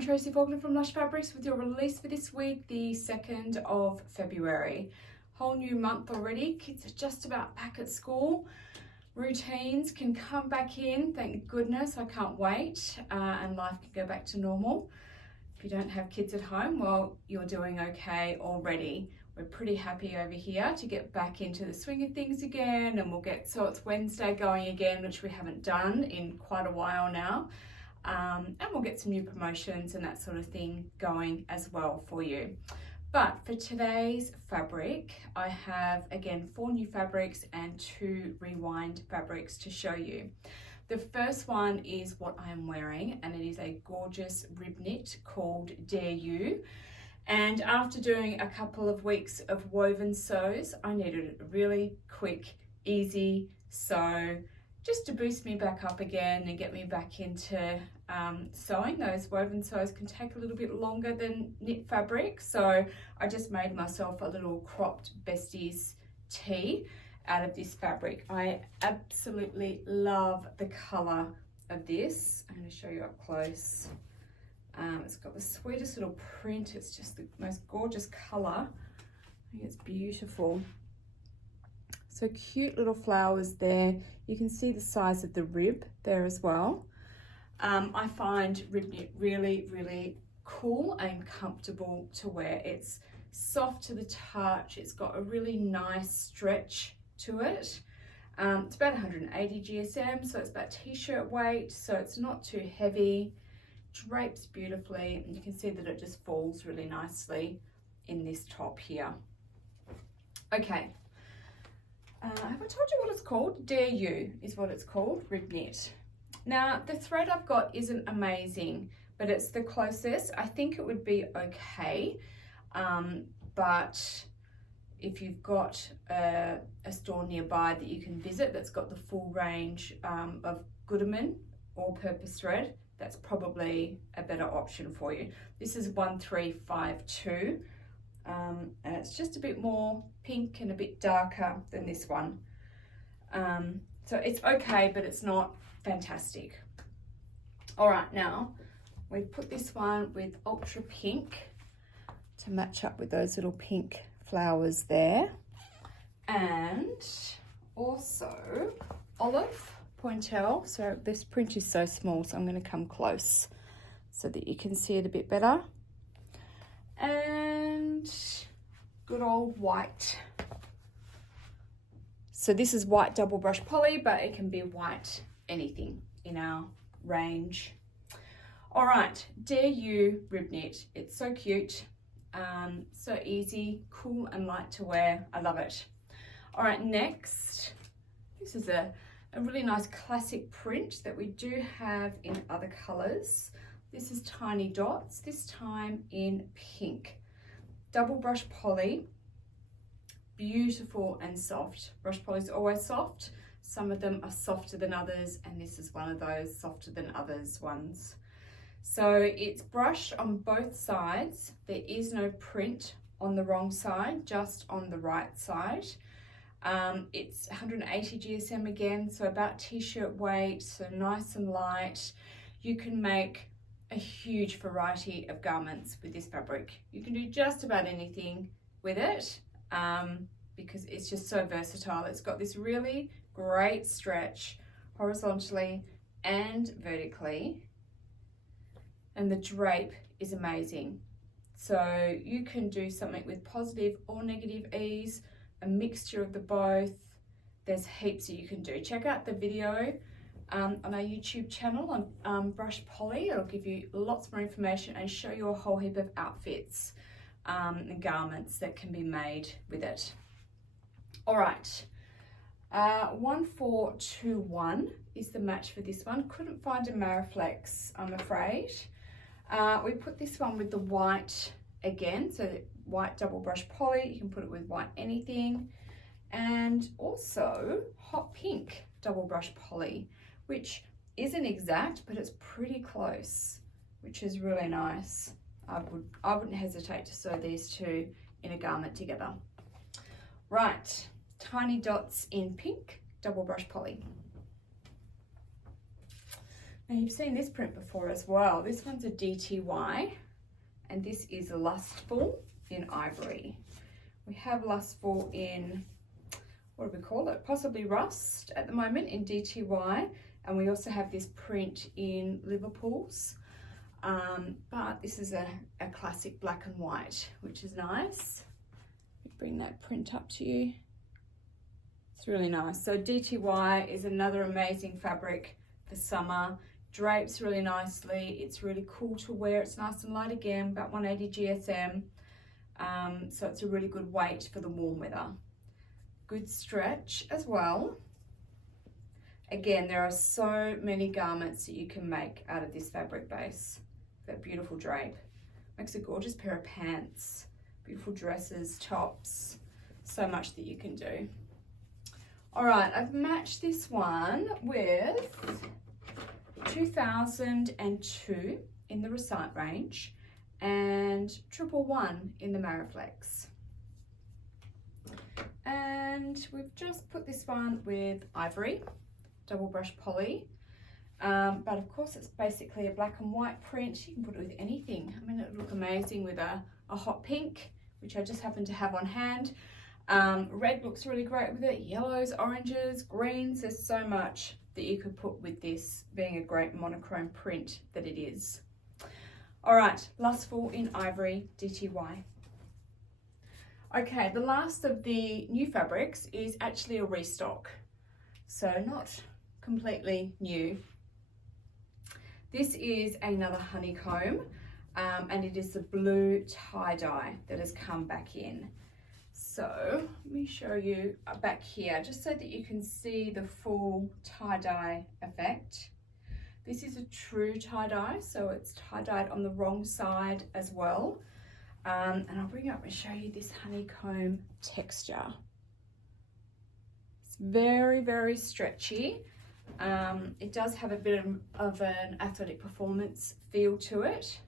I'm Tracy Faulkner from Lush Fabrics with your release for this week, the 2nd of February. Whole new month already. Kids are just about back at school. Routines can come back in, thank goodness. I can't wait, and life can go back to normal. If you don't have kids at home, well, you're doing okay already. We're pretty happy over here to get back into the swing of things again, and so it's Wednesday going again, which we haven't done in quite a while now. And we'll get some new promotions and that sort of thing going as well for you. But for today's fabric, I have again 4 new fabrics and 2 rewind fabrics to show you. The first one is what I am wearing, and it is a gorgeous rib knit called Dare You. And after doing a couple of weeks of woven sews, I needed a really quick, easy sew just to boost me back up again and get me back into sewing. Those woven sews can take a little bit longer than knit fabric, so I just made myself a little cropped besties tee out of this fabric. I absolutely love the colour of this. I'm going to show you up close. It's got the sweetest little print. It's just the most gorgeous colour. I think it's beautiful. So cute little flowers there. You can see the size of the rib there as well. I find rib knit really, really cool and comfortable to wear. It's soft to the touch. It's got a really nice stretch to it. It's about 180 GSM, so it's about t-shirt weight, so it's not too heavy. Drapes beautifully, and you can see that it just falls really nicely in this top here. Okay. Have I told you what it's called? Dare You is what it's called, rib knit. Now, the thread I've got isn't amazing, but it's the closest. I think it would be okay, but if you've got a store nearby that you can visit that's got the full range of Gooderman all-purpose thread, that's probably a better option for you. This is 1352. And it's just a bit more pink and a bit darker than this one. So it's okay, but it's not fantastic. All right, now we've put this one with ultra pink to match up with those little pink flowers there. And also olive pointel. So this print is so small, so I'm going to come close so that you can see it a bit better. And good old white. So this is white double brush poly, but it can be white anything in our range. All right, Dare You rib knit. It's so cute, so easy, cool and light to wear. I love it. All right, next, this is a really nice classic print that we do have in other colors. This is Tiny Dots, this time in pink. Double brush poly, beautiful and soft. Brush poly is always soft. Some of them are softer than others, and this is one of those softer than others ones. So it's brushed on both sides. There is no print on the wrong side, just on the right side. It's 180 GSM again, so about t-shirt weight, so nice and light. You can make a huge variety of garments with this fabric. You can do just about anything with it because it's just so versatile. It's got this really great stretch horizontally and vertically, and the drape is amazing. So you can do something with positive or negative ease, a mixture of the both. There's heaps that you can do. Check out the video on our YouTube channel on brush poly. It'll give you lots more information and show you a whole heap of outfits and garments that can be made with it. All right, 1421 is the match for this one. Couldn't find a Mariflex, I'm afraid. We put this one with the white again, so white double brush poly. You can put it with white anything, and also hot pink double brush poly, which isn't exact, but it's pretty close, which is really nice. I wouldn't hesitate to sew these two in a garment together. Right, Tiny Dots in pink, double brush poly. Now you've seen this print before as well. This one's a DTY and this is Lustful in ivory. We have Lustful in, what do we call it? Possibly rust at the moment in DTY. And we also have this print in Liverpool's. But this is a classic black and white, which is nice. Bring that print up to you. It's really nice. So DTY is another amazing fabric for summer. Drapes really nicely. It's really cool to wear. It's nice and light again, about 180 GSM. So it's a really good weight for the warm weather. Good stretch as well. Again, there are so many garments that you can make out of this fabric base. That beautiful drape. Makes a gorgeous pair of pants. Beautiful dresses, tops. So much that you can do. All right, I've matched this one with 2002 in the Recite range and 111 in the Mariflex. And we've just put this one with ivory, double brush poly. But of course it's basically a black and white print. You can put it with anything. I mean, it would look amazing with a hot pink, which I just happen to have on hand. Red looks really great with it. Yellows, oranges, greens. There's so much that you could put with this, being a great monochrome print that it is. All right, Lustful in ivory, DTY. Okay, the last of the new fabrics is actually a restock. So not completely new. This is another honeycomb, and it is the blue tie-dye that has come back in. So let me show you back here, just so that you can see the full tie-dye effect. This is a true tie-dye, so it's tie-dyed on the wrong side as well. And I'll bring it up and show you this honeycomb texture. It's very, very stretchy. It does have a bit of an athletic performance feel to it.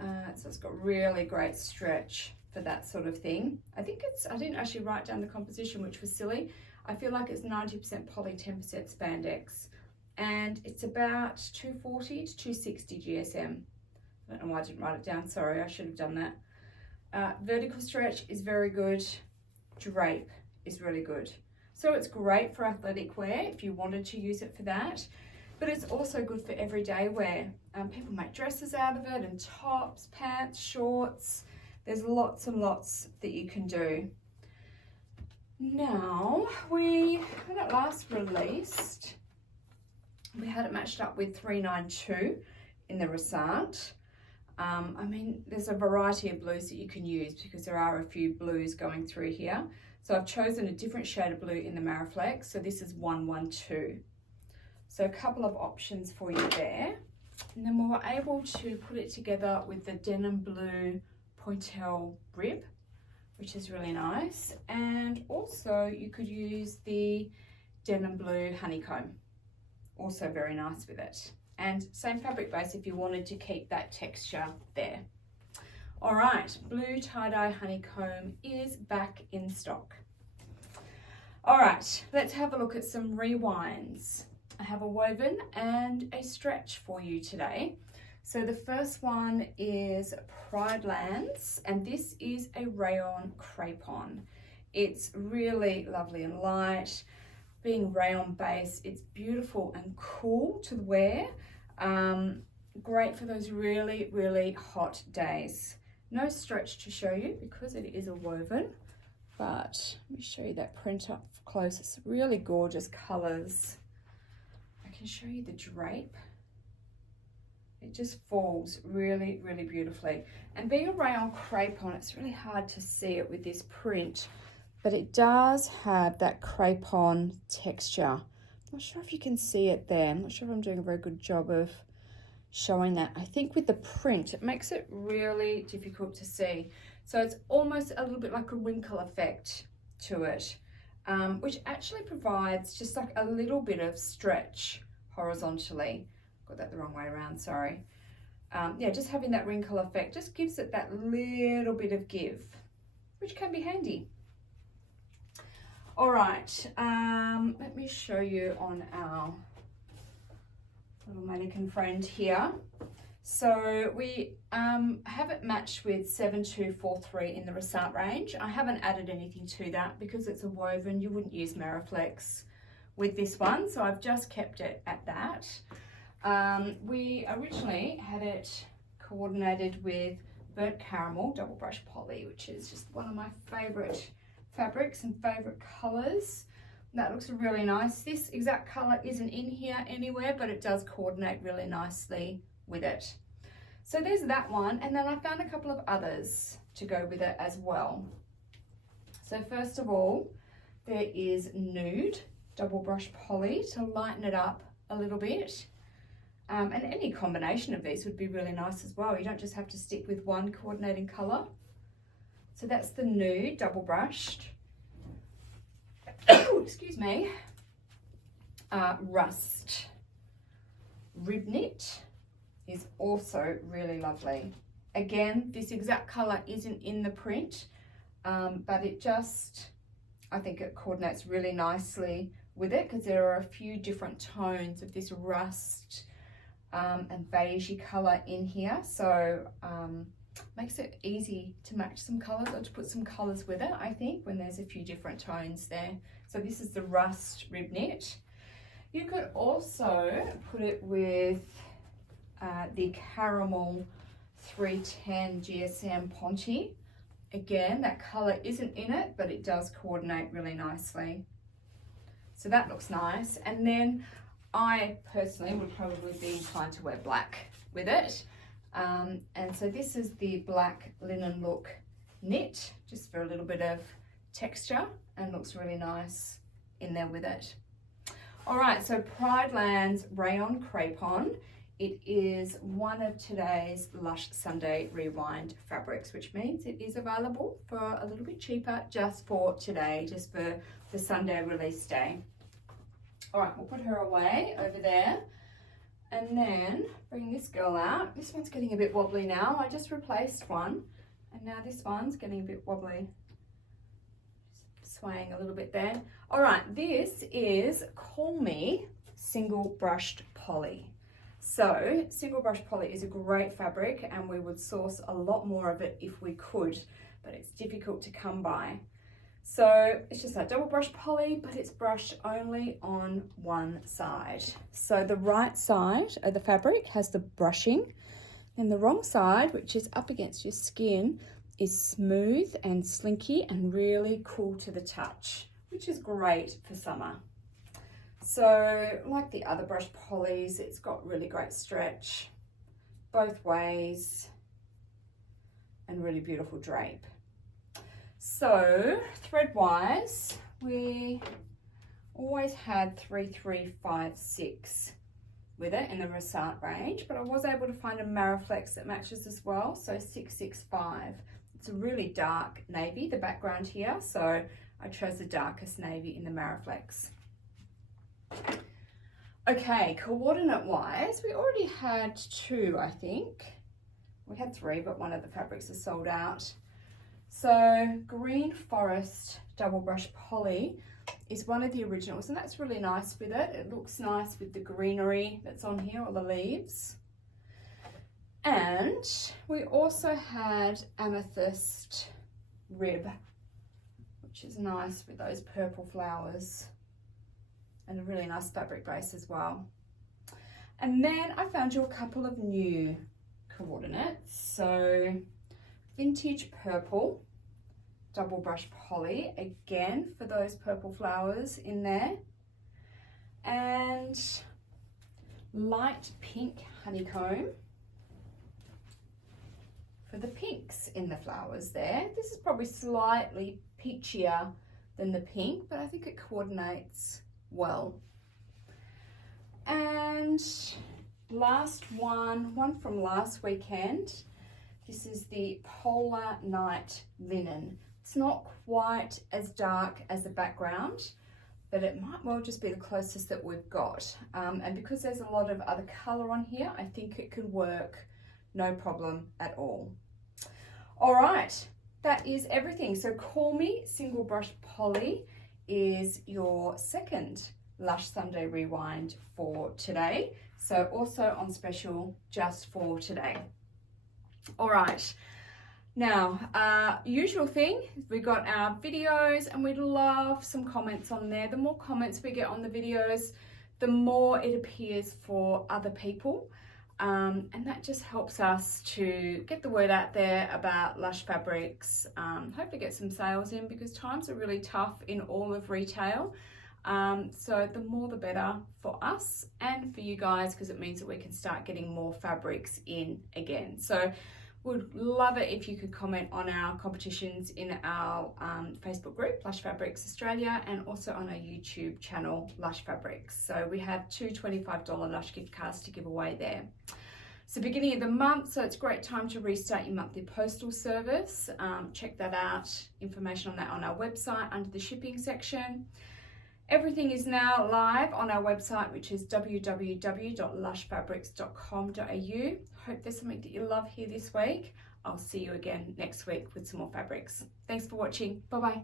So it's got really great stretch for that sort of thing. I didn't actually write down the composition, which was silly. I feel like it's 90% poly, 10% spandex. And it's about 240 to 260 GSM. I don't know why I didn't write it down. Sorry, I should have done that. Vertical stretch is very good. Drape is really good. So it's great for athletic wear if you wanted to use it for that. But it's also good for everyday wear. People make dresses out of it and tops, pants, shorts. There's lots and lots that you can do. Now, when it last released, we had it matched up with 392 in the Recite. I mean, there's a variety of blues that you can use because there are a few blues going through here. So I've chosen a different shade of blue in the Mariflex. So this is 112. So a couple of options for you there. And then we were able to put it together with the denim blue pointelle rib, which is really nice. And also you could use the denim blue honeycomb. Also very nice with it. And same fabric base if you wanted to keep that texture there. All right, blue tie-dye honeycomb is back in stock. All right, let's have a look at some rewinds. I have a woven and a stretch for you today. So the first one is Pride Lands, and this is a rayon crepon. It's really lovely and light. Being rayon base, it's beautiful and cool to wear. Great for those really, really hot days. No stretch to show you because it is a woven, but let me show you that print up close. It's really gorgeous colors. I can show you the drape. It just falls really, really beautifully. And being a rayon crepon, it's really hard to see it with this print, but it does have that crepon texture. I'm not sure if you can see it there. I'm not sure if I'm doing a very good job of showing that. I think with the print, it makes it really difficult to see. So it's almost a little bit like a wrinkle effect to it, which actually provides just like a little bit of stretch horizontally. Got that the wrong way around, sorry. Yeah, just having that wrinkle effect just gives it that little bit of give, which can be handy. All right, let me show you on our little mannequin friend here. So we have it matched with 7243 in the Resart range. I haven't added anything to that because it's a woven. You wouldn't use Meriflex with this one, so I've just kept it at that. We originally had it coordinated with Burnt Caramel Double Brush Poly, which is just one of my favourite fabrics and favourite colours. That looks really nice. This exact colour isn't in here anywhere, but it does coordinate really nicely with it. So there's that one, and then I found a couple of others to go with it as well. So first of all, there is Nude Double Brush Poly to lighten it up a little bit. And any combination of these would be really nice as well. You don't just have to stick with one coordinating colour. So that's the Nude Double Brushed. Excuse me. Rust Rib Knit is also really lovely. Again, this exact colour isn't in the print, but it just, I think it coordinates really nicely with it because there are a few different tones of this rust and beigey colour in here. So makes it easy to match some colours or to put some colours with it, I think, when there's a few different tones there. So this is the Rust Rib Knit. You could also put it with the Caramel 310 GSM Ponte. Again, that colour isn't in it, but it does coordinate really nicely. So that looks nice. And then I personally would probably be inclined to wear black with it. And so this is the Black Linen Look Knit, just for a little bit of texture, and looks really nice in there with it. All right, so Pride Land's Rayon Crepon. It is one of today's Lush Sunday Rewind fabrics, which means it is available for a little bit cheaper just for today, just for the Sunday release day. All right, we'll put her away over there. And then bring this girl out. This one's getting a bit wobbly now. I just replaced one, and now this one's getting a bit wobbly. Just swaying a little bit there. All right, this is Call Me Single Brushed Poly. So single brush poly is a great fabric, and we would source a lot more of it if we could, but it's difficult to come by. So it's just like double brush poly, but it's brushed only on one side. So the right side of the fabric has the brushing, and the wrong side, which is up against your skin, is smooth and slinky and really cool to the touch, which is great for summer. So like the other brush polys, it's got really great stretch both ways and really beautiful drape. So thread wise, we always had 3356 with it in the Resart range, but I was able to find a Mariflex that matches as well, so 665. It's a really dark navy, the background here, so I chose the darkest navy in the Mariflex. Okay, coordinate wise, we already had two, I think. We had three, but one of the fabrics is sold out. So Green Forest Double Brush Poly is one of the originals, and that's really nice with it. It looks nice with the greenery that's on here, or the leaves. And we also had Amethyst Rib, which is nice with those purple flowers, and a really nice fabric base as well. And then I found you a couple of new coordinates. So Vintage Purple Double Brush Poly, again for those purple flowers in there, and Light Pink Honeycomb for the pinks in the flowers there. This is probably slightly peachier than the pink, but I think it coordinates well. And last one from last weekend, this is the Polar Night Linen. It's not quite as dark as the background, but it might well just be the closest that we've got. And because there's a lot of other colour on here, I think it could work no problem at all. All right, that is everything. So Call Me Single Brush Poly is your second Lush Sunday Rewind for today. So also on special just for today. All right. Now, usual thing, we got our videos and we'd love some comments on there. The more comments we get on the videos, the more it appears for other people. And that just helps us to get the word out there about Lush fabrics, hopefully get some sales in, because times are really tough in all of retail. So the more the better for us and for you guys, because it means that we can start getting more fabrics in again. So would love it if you could comment on our competitions in our Facebook group, Lush Fabrics Australia, and also on our YouTube channel, Lush Fabrics. So we have two $25 Lush gift cards to give away there. So beginning of the month, so it's a great time to restart your monthly postal service. Check that out, information on that on our website under the shipping section. Everything is now live on our website, which is www.lushfabrics.com.au. Hope there's something that you love here this week. I'll see you again next week with some more fabrics. Thanks for watching. Bye-bye.